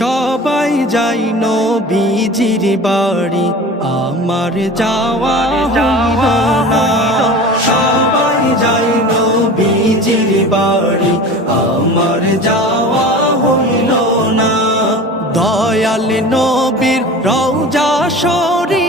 সবাই যাই নবীজির বাড়ি, আমার যাওয়া হইল না। সবাই যাই নবীজির বাড়ি, আমার যাওয়া হইল না। দয়াল নবীর রৌজা শরীফ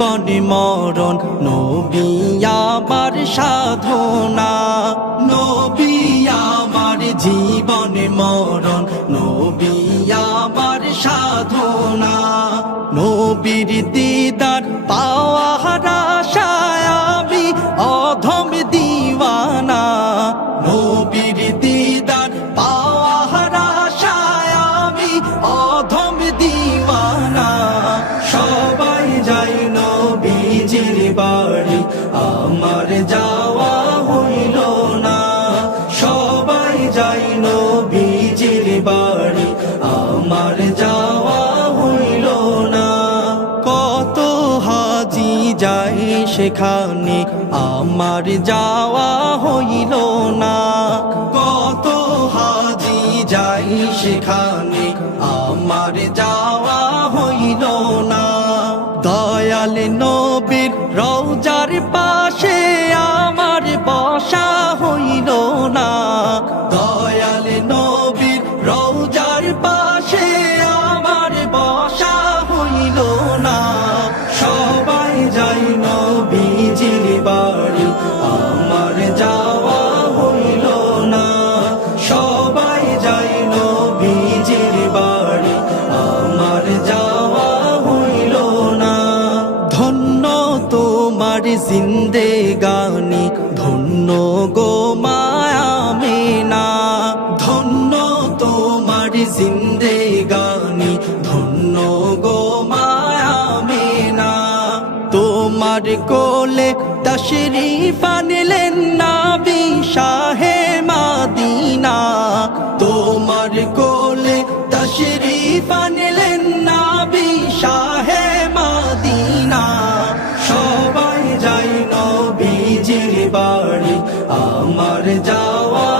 জীবন মরণ নবিয়া আমার সাধনা। নবিয়া আমার জীবন মরণ, নবী আমার সাধনা। নবীর দিদার পাওয়ার নবীজির বাড়ি, আমার যাওয়া হইল না। সবাই যাই নবীজির বাড়ি, আমার যাওয়া হইল না। কত হাজি যায় সেখানে, আমার যাওয়া হইল না। কত হাজি যাই সেখানে, আমার যাওয়া পাশে আমার বসা হইল না। সবাই যাই নবীজির বাড়ি, আমার যাওয়া হইল না। সবাই যাই নবীজির বাড়ি, আমার যাওয়া হইল না। ধন্য তোমার জিন্দে গানি ধন্য গো মায়া তোমার জিন্দে গানি ধন্য গো মায়া মেনা। তোমার কোলে তশরিফ আনলেন নাবি শাহে মাদিনা। তোমার কোলে তশরিফ আনলেন নাবি শাহে মাদিনা। সবাই যাই নবীজির বাড়ি, আমার যাওয়া